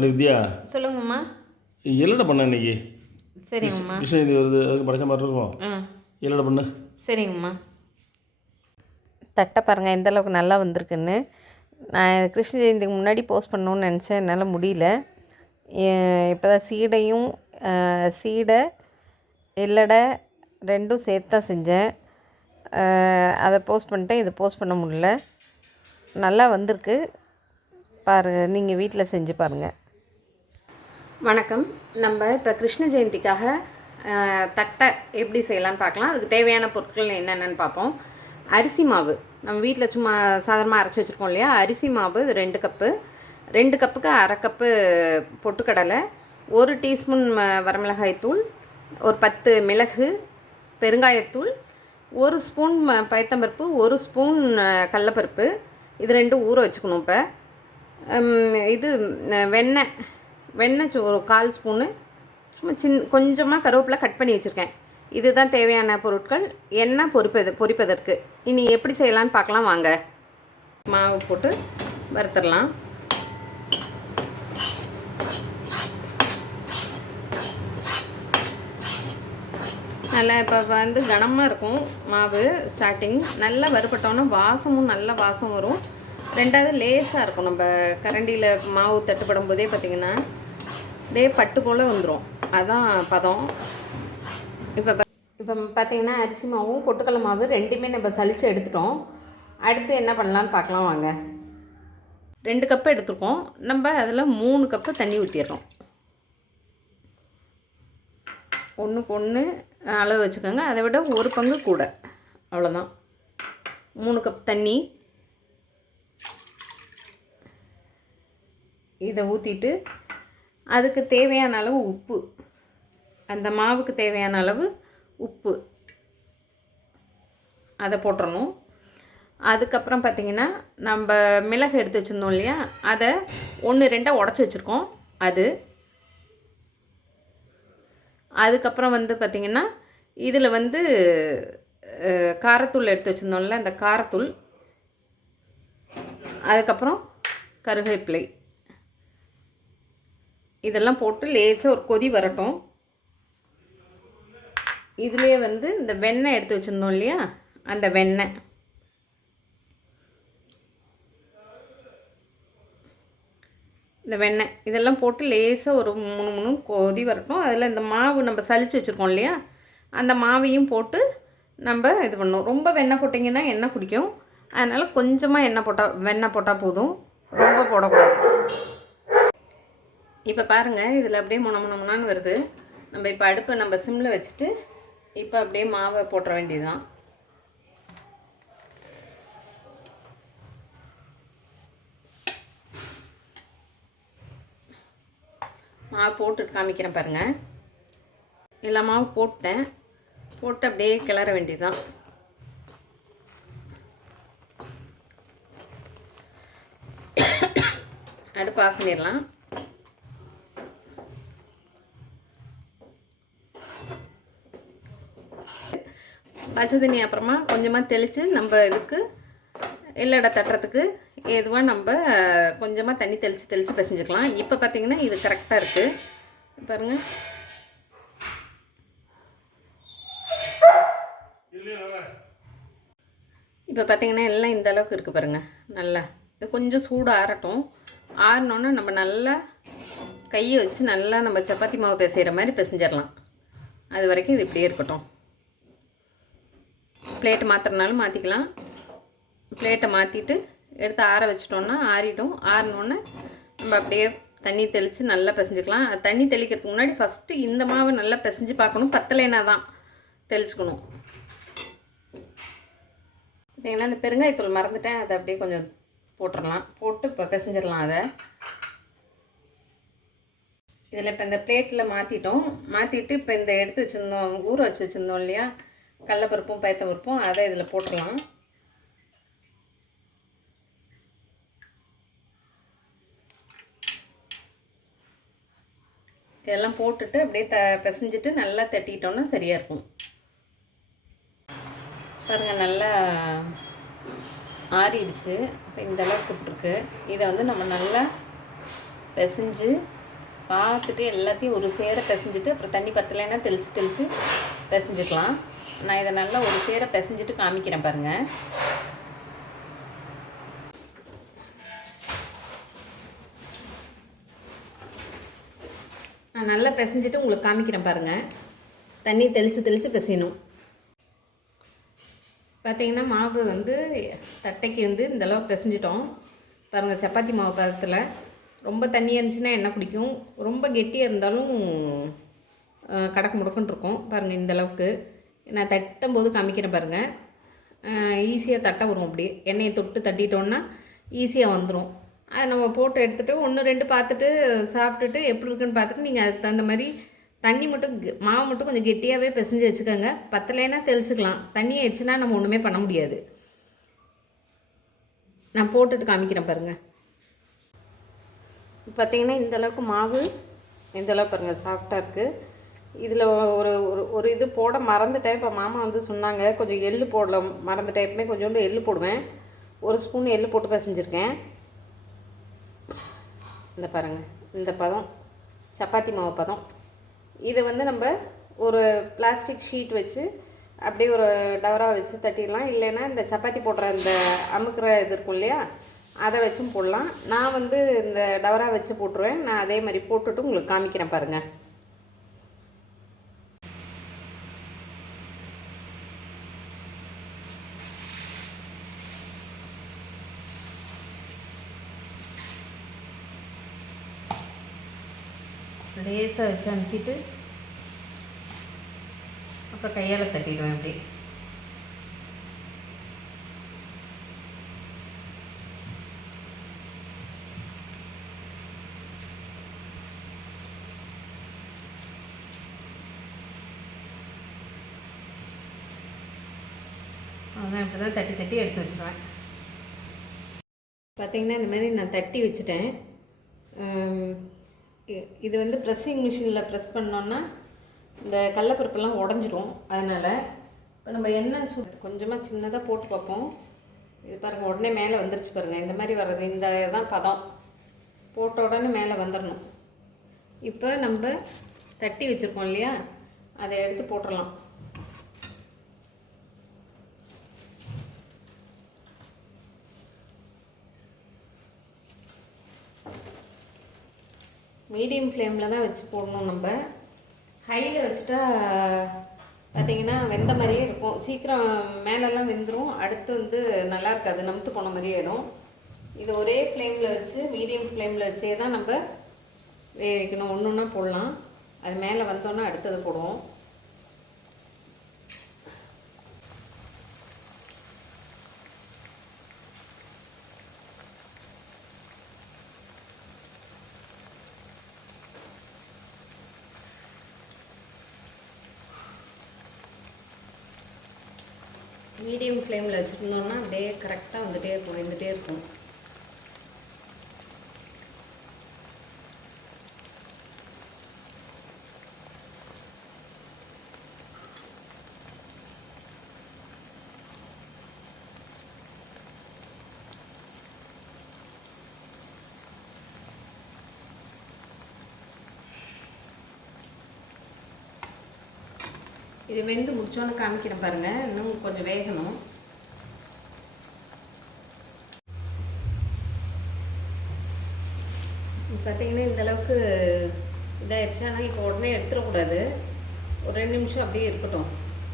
வித்யா, சொல்லுங்கம்மா. எல்லடை பண்ண இன்னைக்கு சரிங்கம்மா. கிருஷ்ணகிரி வருது, அதுக்கு படைச்ச மாதிரி இருக்கும். எல்லடை பண்ணு. சரிங்கம்மா. தட்டை பாருங்கள் எந்த அளவுக்கு நல்லா வந்திருக்குன்னு. நான் கிருஷ்ண ஜெயந்திக்கு முன்னாடி போஸ்ட் பண்ணணுன்னு நினச்சேன், என்னால் முடியல. இப்போ தான் சீடை எல்லடை ரெண்டும் சேர்த்து தான் செஞ்சேன். அதை போஸ்ட் பண்ணிட்டேன், இதை போஸ்ட் பண்ண முடியல. நல்லா வந்திருக்கு பாருங்கள், நீங்கள் வீட்டில் செஞ்சு பாருங்கள். வணக்கம். நம்ம இப்போ கிருஷ்ண ஜெயந்திக்காக தட்டை எப்படி செய்யலான்னு பார்க்கலாம். அதுக்கு தேவையான பொருட்கள் என்னென்னு பார்ப்போம். அரிசி மாவு நம்ம வீட்டில் சும்மா சாதாரணமாக அரைச்சி வச்சுருக்கோம் இல்லையா, அரிசி மாவு 2 கப்பு. 2 கப்புக்கு அரை கப்பு பொட்டுக்கடலை, 1 டீஸ்பூன் வரமிளகாய் தூள், ஒரு 10 மிளகு, பெருங்காயத்தூள், 1 ஸ்பூன் பயத்தம்பருப்பு, 1 ஸ்பூன் கடலப்பருப்பு. இது 2 ஊற வச்சுக்கணும். இப்போ இது வெண்ணெய் ஒரு 1/4 ஸ்பூனு, சும்மா கொஞ்சமாக கருவேப்பிலை கட் பண்ணி வச்சுருக்கேன். இதுதான் தேவையான பொருட்கள். எண்ணெய் பொரிப்பதற்கு. இனி எப்படி செய்யலான்னு பார்க்கலாம் வாங்க. மாவு போட்டு வறுத்துடலாம். நல்லா இப்போ கனமாக இருக்கும் மாவு. ஸ்டார்டிங் நல்லா வறுப்பட்டோன்னா வாசமும் நல்ல வாசம் வரும். 2வது லேஸாக இருக்கும். நம்ம கரண்டியில் மாவு தட்டுப்படும் போதே பார்த்திங்கன்னா அப்படியே பட்டு போல் வந்துடும். அதுதான் பதம். இப்போ பார்த்திங்கன்னா அரிசி மாவும் பொட்டுக்கடலை மாவு 2மே நம்ம சலித்து எடுத்துட்டோம். அடுத்து என்ன பண்ணலான்னு பார்க்கலாம் வாங்க. 2 கப்பு எடுத்துருக்கோம். நம்ம அதில் 3 கப்பு தண்ணி ஊற்றிடுறோம். 1க்கு 1 அளவு வச்சுக்கோங்க. அதை விட 1 பங்கு கூட, அவ்வளோதான். 3 கப் தண்ணி இதை ஊற்றிட்டு அதுக்கு தேவையான அளவு உப்பு, அந்த மாவுக்கு தேவையான அளவு உப்பு அதை போட்டுறணும். அதுக்கப்புறம் பார்த்திங்கன்னா நம்ம மிளகு எடுத்து வச்சுருந்தோம் இல்லையா, அதை 1-2 உடச்சி வச்சுருக்கோம். அதுக்கப்புறம் பார்த்திங்கன்னா இதில் காரத்தூள் எடுத்து வச்சுருந்தோம்ல, அந்த காரத்தூள், அதுக்கப்புறம் கருவேப்பிலை, இதெல்லாம் போட்டு லேசாக ஒரு கொதி வரட்டும். இதுலேயே இந்த வெண்ணெய் எடுத்து வச்சுருந்தோம் இல்லையா, அந்த வெண்ணெய் இதெல்லாம் போட்டு லேசாக ஒரு 3 கொதி வரட்டும். அதில் இந்த மாவு நம்ம சலித்து வச்சுருக்கோம் இல்லையா, அந்த மாவையும் போட்டு நம்ம இது பண்ணணும். ரொம்ப வெண்ணெய் போட்டிங்கன்னா எண்ணெய் குடிக்கும். அதனால் கொஞ்சமாக வெண்ணெய் போட்டால் போதும், ரொம்ப போடக்கூடாது. இப்போ பாருங்கள், இதில் அப்படியே முனமுனமுனான்னு வருது. நம்ம இப்போ அடுப்பை நம்ம சிம்மில் வச்சுட்டு இப்போ அப்படியே மாவை போட்டுற வேண்டியதுதான். மாவு போட்டு காமிக்கிறேன் பாருங்கள். எல்லா மாவு போட்டு அப்படியே கிளற வேண்டியதுதான். அடுப்பு ஆஃப் பண்ணிடலாம். பச்சை தண்ணி அப்புறமா கொஞ்சமாக தெளித்து நம்ம இதுக்கு எல்லடை தட்டுறதுக்கு ஏதுவாக நம்ம கொஞ்சமாக தண்ணி தெளித்து பிசைஞ்சுக்கலாம். இப்போ பார்த்திங்கன்னா இது கரெக்டாக இருக்குது பாருங்கள். இப்போ பார்த்திங்கன்னா எல்லாம் இந்த அளவுக்கு இருக்குது பாருங்கள். நல்லா இது கொஞ்சம் சூடு ஆறட்டும். ஆறினோன்னா நம்ம நல்லா கையை வச்சு நல்லா நம்ம சப்பாத்தி மாவு பிசைகிற மாதிரி பிசைஞ்சிடலாம். அது வரைக்கும் இது இப்படியே இருக்கட்டும். பிளேட்டு மாற்றுறனாலும் மாற்றிக்கலாம். பிளேட்டை மாற்றிட்டு எடுத்து ஆற வச்சிட்டோன்னா ஆறிடும். ஆறினோன்னே நம்ம அப்படியே தண்ணி தெளித்து நல்லா பிசைஞ்சிக்கலாம். அது தண்ணி தெளிக்கிறதுக்கு முன்னாடி ஃபஸ்ட்டு இந்த மாவு நல்லா பிசைஞ்சு பார்க்கணும். பத்தலைனா தான் தெளிச்சுக்கணும். பார்த்தீங்கன்னா இந்த பெருங்காயத்தூள் மறந்துட்டேன், அதை அப்படியே கொஞ்சம் போட்டுடலாம். போட்டு இப்போ பிசைஞ்சிடலாம். அதை இதில் இப்போ இந்த பிளேட்டில் மாற்றிட்டு இப்போ இந்த எடுத்து வச்சுருந்தோம், ஊற வச்சு வச்சுருந்தோம் இல்லையா, கடலப்பருப்பும் பயத்தம்பருப்பும், அதை இதில் போட்டுடலாம். இதெல்லாம் போட்டுட்டு அப்படியே பிசைஞ்சிட்டு நல்லா தட்டிக்கிட்டோன்னா சரியாக இருக்கும். பாருங்கள், நல்லா ஆறிடுச்சு. இப்போ இந்த அளவுக்கு இருக்கு. இதை நம்ம நல்லா பிசைஞ்சு பார்த்துட்டு எல்லாத்தையும் ஒரு சேர பிசைஞ்சிட்டு அப்புறம் தண்ணி பத்தலைன்னா தெளித்து பிசைஞ்சிக்கலாம். நான் இதை நல்லா ஒரு சேர பிசைஞ்சிட்டு காமிக்கிறேன் பாருங்கள். நான் நல்லா பிசைஞ்சிட்டு உங்களுக்கு காமிக்கிறேன் பாருங்கள். தண்ணி தெளித்து பிசையணும். பார்த்திங்கன்னா மாவு வந்து தட்டைக்கு வந்து இந்தளவு பிசைஞ்சிட்டோம் பாருங்கள். சப்பாத்தி மாவு பதத்தில் ரொம்ப தண்ணியாக இருந்துச்சுன்னா எண்ணெய் பிடிக்கும், ரொம்ப கெட்டியாக இருந்தாலும் கடக்கு முடக்குன்னு இருக்கும். பாருங்கள் இந்தளவுக்கு நான் தட்டும் போது காமிக்கிறேன் பாருங்கள். ஈஸியாக தட்ட வரும். அப்படி எண்ணெயை தொட்டு தட்டிட்டோன்னா ஈஸியாக வந்துடும். அதை நம்ம போட்டு எடுத்துகிட்டு 1 2 பார்த்துட்டு சாப்பிட்டுட்டு எப்படி இருக்குன்னு பார்த்துட்டு நீங்கள் அதுக்கு தகுந்த மாதிரி தண்ணி மட்டும் மாவு மட்டும் கொஞ்சம் கெட்டியாகவே பிசைஞ்சு வச்சுக்கோங்க. பத்தலைன்னா தெளிச்சுக்கலாம். தண்ணி ஆயிடுச்சுன்னா நம்ம ஒன்றுமே பண்ண முடியாது. நான் போட்டுட்டு காமிக்கிறேன் பாருங்கள். பார்த்திங்கன்னா இந்தளவுக்கு மாவு இந்தளவுக்கு பாருங்கள் சாஃப்டாக இருக்குது. இதில் ஒரு இது போட மறந்துட்டேன். இப்போ மாமா வந்து சொன்னாங்க கொஞ்சம் எள்ளு போடல மறந்துட்டேன். எப்பவுமே கொஞ்சோண்டு எள்ளு போடுவேன். 1 ஸ்பூன் எள்ளு போட்டு பிசைஞ்சிருக்கேன். இந்த பாருங்கள் இந்த பதம் சப்பாத்தி மாவு பதம். இதை வந்து நம்ம ஒரு பிளாஸ்டிக் ஷீட் வச்சு அப்படியே ஒரு டவரா வச்சு தட்டிடலாம். இல்லைன்னா இந்த சப்பாத்தி போடுற இந்த அமுக்கிற இது இருக்கும் இல்லையா, அதை வச்சும் போடலாம். நான் வந்து இந்த டவரா வச்சு போட்டுருவேன். நான் அதே மாதிரி போட்டுட்டு உங்களுக்கு காமிக்கிறேன் பாருங்கள். லேசாக வச்சு அமுத்திட்டு அப்புறம் கையால் தட்டிடுவேன். அப்படி அதான் இப்படி தான் தட்டி எடுத்து வச்சுருவேன். பார்த்திங்கன்னா இந்த மாதிரி நான் தட்டி வச்சுட்டேன். இது வந்து ப்ரெஸ்ஸிங் மிஷினில் ப்ரெஸ் பண்ணோன்னா இந்த கடலப்பருப்பெல்லாம் உடஞ்சிரும். அதனால் இப்போ நம்ம எண்ணெய் கொஞ்சமாக சின்னதாக போட்டு பார்ப்போம். இது பாருங்கள் உடனே மேலே வந்துருச்சு பாருங்கள். இந்த மாதிரி வர்றது இந்த தான் பதம். போட்ட உடனே மேலே வந்துடணும். இப்போ நம்ம தட்டி வச்சுருக்கோம் இல்லையா, அதை எடுத்து போட்டுடலாம். மீடியம் ஃப்ளேமில் தான் வச்சு போடணும். நம்ம ஹையில் வச்சுட்டா பார்த்திங்கன்னா வெந்த மாதிரியே இருக்கும். சீக்கிரம் மேலெல்லாம் வெந்துடும். அடுத்து வந்து நல்லா இருக்காது, நமுத்து போன மாதிரியே ஆகிடும். இது ஒரே ஃப்ளேமில் வச்சு மீடியம் ஃப்ளேமில் வச்சே தான் நம்ம வேகணும். ஒன்று ஒன்றா போடலாம். அது மேலே வந்தோன்னா அடுத்தது போடுவோம். மீடியம் ஃப்ளேமில் வச்சுருந்தோம்னா அப்படியே கரெக்டாக வந்துகிட்டே இருக்கும், வெந்துகிட்டே இருக்கும். இது வெந்து முடிச்சோன்னு காமிக்கிறேன் பாருங்கள். இன்னும் கொஞ்சம் வேகணும். பார்த்தீங்கன்னா இந்தளவுக்கு இதாகிடுச்சு. ஆனால் இப்போ உடனே எடுத்துடக்கூடாது. ஒரு 2 நிமிஷம் அப்படியே இருக்கட்டும்.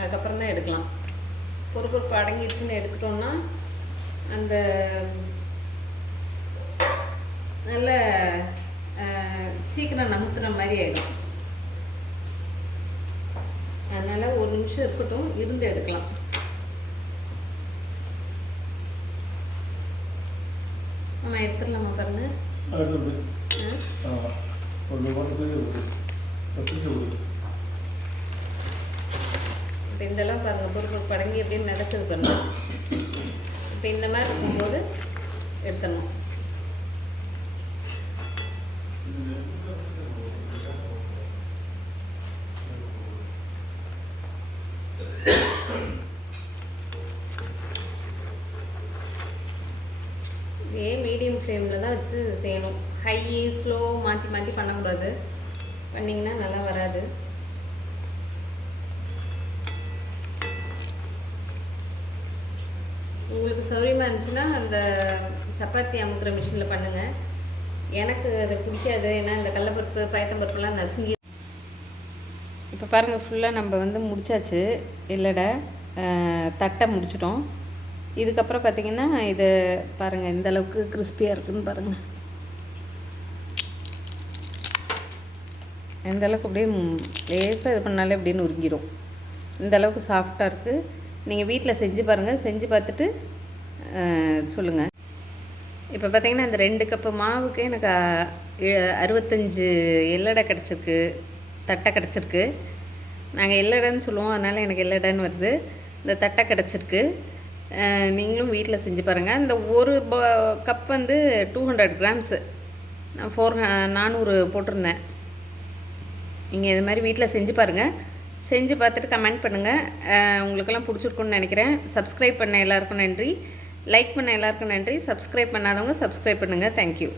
அதுக்கப்புறம் தான் எடுக்கலாம். பொறுப்பு அடங்கிடுச்சுன்னு எடுத்துட்டோம்னா அந்த நல்ல சீக்கிரம் நமுத்துற மாதிரி ஆகிடும். அதனால் 1 நிமிஷம் இருக்கட்டும், இருந்து எடுக்கலாம். நம்ம எடுத்துடலாமா பாருங்க. இப்போ இந்தளவு பாருங்கள் பொருட்கள் படங்கி எப்படின்னு நடக்குது பாருங்க. இப்போ இந்த மாதிரி இருக்கும்போது எடுத்துடணும். இதே மீடியம் ஃப்ளேமில் தான் வச்சு செய்யணும். ஹை ஸ்லோ மாற்றி மாற்றி பண்ணக்கூடாது, பண்ணிங்கன்னா நல்லா வராது. உங்களுக்கு சௌரியமாக இருந்துச்சுன்னா அந்த சப்பாத்தி அமுக்கிற மிஷினில் பண்ணுங்கள். எனக்கு அது பிடிக்காது, ஏன்னா இந்த கடலப்பருப்பு பயத்தம்பருப்புலாம் நசுங்கி. இப்போ பாருங்கள், ஃபுல்லாக நம்ம வந்து முடிச்சாச்சு. இல்லைடா தட்டை முடிச்சிட்டோம். இதுக்கப்புறம் பார்த்திங்கன்னா இது பாருங்கள் இந்த அளவுக்கு கிறிஸ்பியாக இருக்குதுன்னு பாருங்கள். இந்த அளவுக்கு அப்படியே லேசாக இது பண்ணாலே அப்படியே நொறுங்கிடும். இந்த அளவுக்கு சாஃப்டாக இருக்குது. நீங்கள் வீட்டில் செஞ்சு பாருங்கள், செஞ்சு பார்த்துட்டு சொல்லுங்கள். இப்போ பார்த்திங்கன்னா இந்த 2 கப்பு மாவுக்கு எனக்கு 65 எல்லடை கிடச்சிருக்கு, தட்டை கிடச்சிருக்கு. நாங்கள் எல்லடைன்னு சொல்லுவோம், அதனால் எனக்கு எல்லடைன்னு வருது. இந்த தட்டை கிடச்சிருக்கு. நீங்களும் வீட்டில் செஞ்சு பாருங்கள். இந்த ஒரு கப் வந்து 200 கிராம்ஸு, நான் 400 போட்டிருந்தேன். நீங்கள் இது மாதிரி வீட்டில் செஞ்சு பாருங்கள். செஞ்சு பார்த்துட்டு கமெண்ட் பண்ணுங்கள். உங்களுக்கெல்லாம் பிடிச்சிருக்குன்னு நினைக்கிறேன். சப்ஸ்கிரைப் பண்ண எல்லாருக்கும் நன்றி, லைக் பண்ண எல்லாருக்கும் நன்றி. சப்ஸ்கிரைப் பண்ணாதவங்க சப்ஸ்கிரைப் பண்ணுங்கள். தேங்க்யூ.